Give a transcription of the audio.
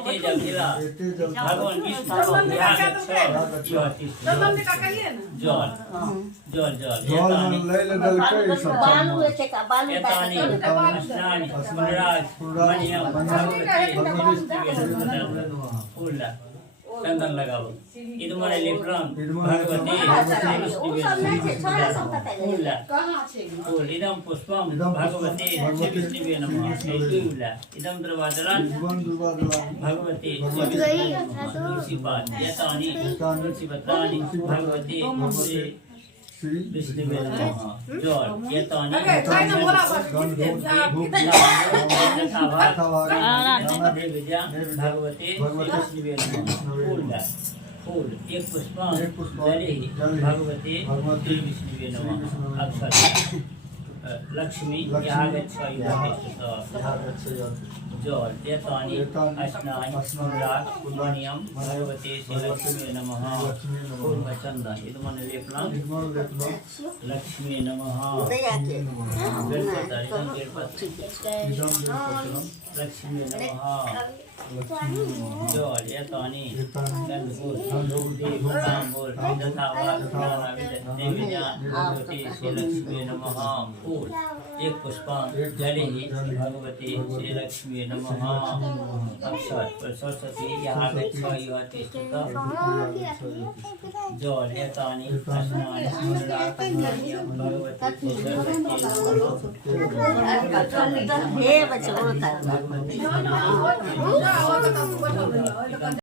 एते जगिला भगवान विष्णु जल जल जल बालू येते का बालू एतानि स्नान मुनिराज मणियम भगवती फूल चंदन लगाओ ಇದು ಮನೆಯಲ್ಲಿ ಪ್ರಾಣ ಭಗವತಿ फूल इदं पुष्पम भगवती विष्णुवे नमः ऐतुला इदं द्रवादलान् भगवती तुलसीपाद एतानि तुलसीपत्राणि भगवती विष्णुवे नमः जल एतानि भगवती विष्णुवे नमः फूल फूल एक पुष्पांजलि भगवती विष्णुवे नमः अक्षत लक्ष्मी जल एतानि स्नान पुण्यम भगवती लक्ष्मी नमः पूर्णचंदन इदमन लेपना लक्ष्मी नमः लक्ष्मी नमः जल एतानि गंधपूर तांबूल भगवती लक्ष्मी नमः फूल एक पुष्पांजलि भगवती श्री लक्ष्मी नमः अक्षर सरस्वती यहाँ तिष्ठति जल एतानि स्नान भगवती